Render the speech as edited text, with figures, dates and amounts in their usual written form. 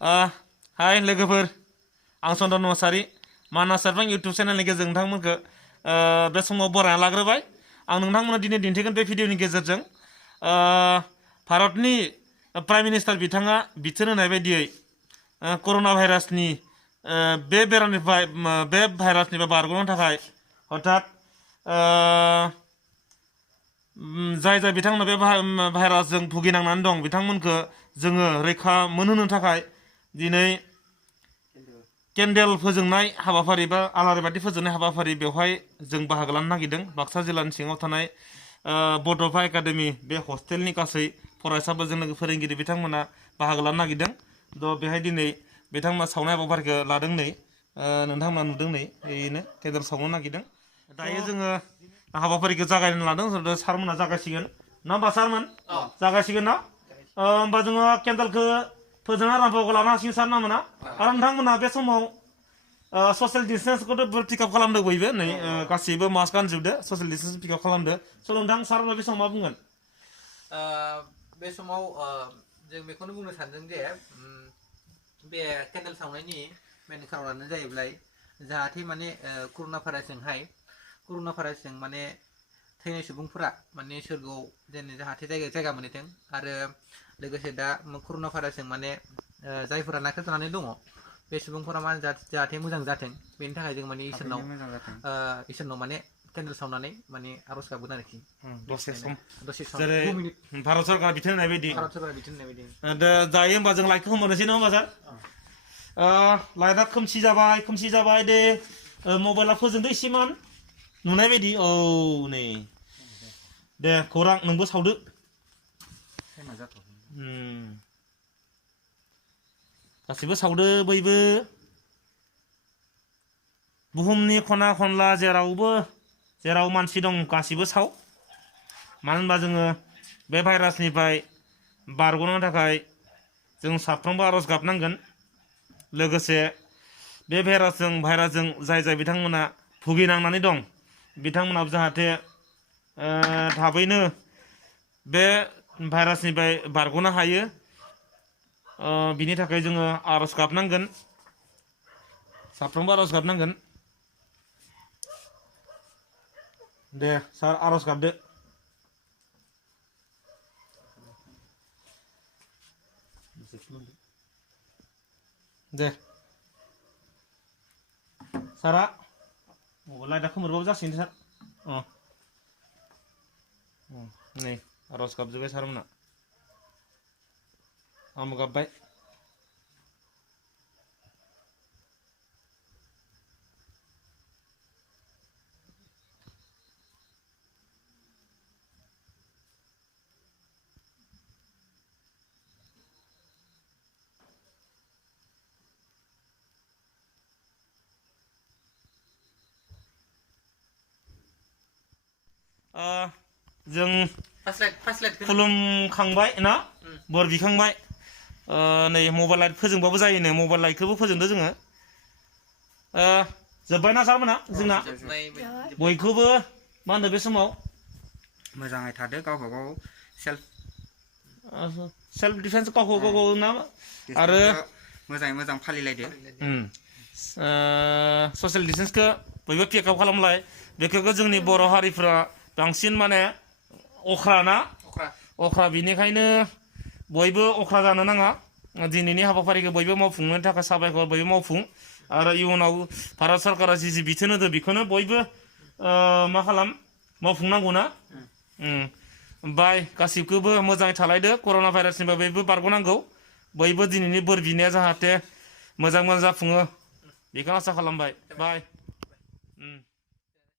हाय लोगोफोर आं चन्दन मोसाहारि मानास सेरफां इउटुब चेनेलनि गेजेरजों नोंथांमोनखौ बे समाव बरायना लाग्रोबाय आं नोंथांमोननो दिनै दिन्थिगोन बे भिडिअनि गेजेरजों भारतनि प्राइम मिनिस्टार बिथाङा बिथोन होनाय बायदियै कर'ना भाइरासनि बे बेरामनिफ्राय बे भाइरासनिफ्राय बारग'नो थाखाय हठात जाय जाय बिथांमोना बे भाइरासजों भुगिनांनानै दं बिथांमोनखौ जोङो रैखा मोनहोनो थाखाय दिनै केन्डेल फोजोंनाय हाबाफारि बा आलारि बाथि फोजोंनाय हाबाफारि बेवहाय जों बाहागो लानो नागिरदों बाक्सा जिल्लानि सिङाव थानाय बड'फा एकाडेमि बे हस्टेलनि गासै फरायसाफोरजों लोगो फोरोंगिरि बिथांमोना बाहागो लानो नागिरदों थ' बेहाय दिनै बिथांमोना सावनाय हाबाफारिखौ लादों नै नोंथांमोना नुदों नै बेनो केन्डेल सावनो नागिरदों दायो जोङो हाबाफारिखौ जागायनो लादों सारमोना जागायसिगोन ना होमबा सारमोन जागायसिगोन ना होमबा जोङो केन्डेलखौ फोजोंना रानफावखौ लानो हासिगोन सार ना मोना आरो नोंथांमोना बे समाव ससियेल डिस्टेन्सखौथ' पिकआप खालामदों बयबो नै गासैबो मास्क गानजोबदो ससियेल डिस्टेन्स पिकआप खालामदो स' नोंथां सारमोना बे समाव मा बुंगोन बे समाव जों बेखौनो बुंनो सानदों जे बे केन्डेल सावनायनि मेन खारनानो जाहैबाय जाहाथे माने कर'ना भाइरासजों माने थैनाय सुबुंफोरा माने सोरगोआव जेन जाहाथे जायगा मोनहैथों आरो लोगोसे दा कर'ना भाइरासजों माने जायफोरा नाख्रेबजानानै दङ बे सुबुंफोरा माने जाहाथे मोजां जाथों बेनि थाखाय जों माने इसोरनाव माने केन्डेल सावनानै माने आर'ज गाबगोन आरोखि दसे सम जेरै भारत सरकारा बिथोन होनाय बायदि दायो होमबा जों लाइटखौ होमबोनोसै नङा होमबा सार लाइटआ खोमसि जाबाय दे मबाइला फोजोंदो एसेमान नुनाय बायदि औ नै दे खौरां नोंबो सावदो गासिबो सावदो बयबो बुहुमनि खना खनला जेराव मानसि दं गासिबो साव मानो होनबा जोङो बे भाइरासनिफ्राय बारग'नो थाखाय जों साफ्रोमबो आर'ज गाबनांगोन लोगोसे बे भाइरासजों जाय बिथांमोना भुगिनांनानै दं बिथांमोनाबो जाहाथे थाबैनो बे भाइरासनिफ्राय बारग'नो हायो बिनि थाखाय जोङो आर'ज गाबनांगोन साफ्रोमबो आर'ज गाबनांगोन दे सार आर'ज गाबदो दे सारा लाइटआ खोमोरबाबो जासिगोन सार नै आर'ज गाबजोब्बाय सारमोना आंबो गाबबाय जों खुलुमखांबाय ना बोर बिखांबाय नै मबाइल लाइट फोजोंबाबो जायोनो मबाइल लाइटखौबो फोजोंदो जोङो जोब्बायना सारमोना जोंना बयखौबो मा होनो बे समाव मोजाङै थादो गावबा गाव सेल्फ डिफेन्स गावखौ गाव ना आरो मोजां फालिलायदो ससियेल डिस्टेन्सखौ बयबो पिकआप खालामलाय बेखौ जोंनि बर' हारिफ्रा बांसिन माने अख्रा बिनिखायनो बयबो अख्रा जानो नाङा दिनैनि हाबाफारिखौ बयबो मावफुंनो थाखाय साबायखर बयबो मावफुं आरो इयुनाव भारत सरकारा जि बिथोन होदो बेखौनो बयबो मा खालाम मावफुंनांगौ ना बाय गासिबखौबो मोजाङै थालायदो कर'ना भाइरासनिफ्राय बयबो बारग'नांगौ बयबो दिनैनि बोर बिनाया जाहाथे मोजां जाफुङो बेखौ आसा खालामबाय बाय